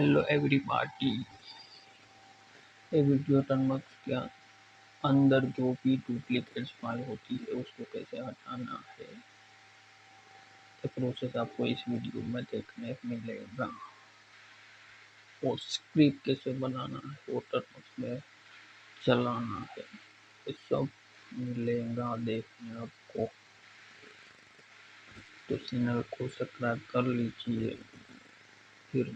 Hello everybody. ये video Termux के अंदर जो भी डुप्लीकेट्स फाइल होती है उसको कैसे हटाना है, ये प्रोसेस आपको इस वीडियो में देखने को मिलेगा। और स्क्रिप्ट कैसे बनाना है, वो टर्मक्स में चलाना है, ये सब मिलेगा देखने आपको। तो चैनल को सब्सक्राइब कर लीजिए, फिर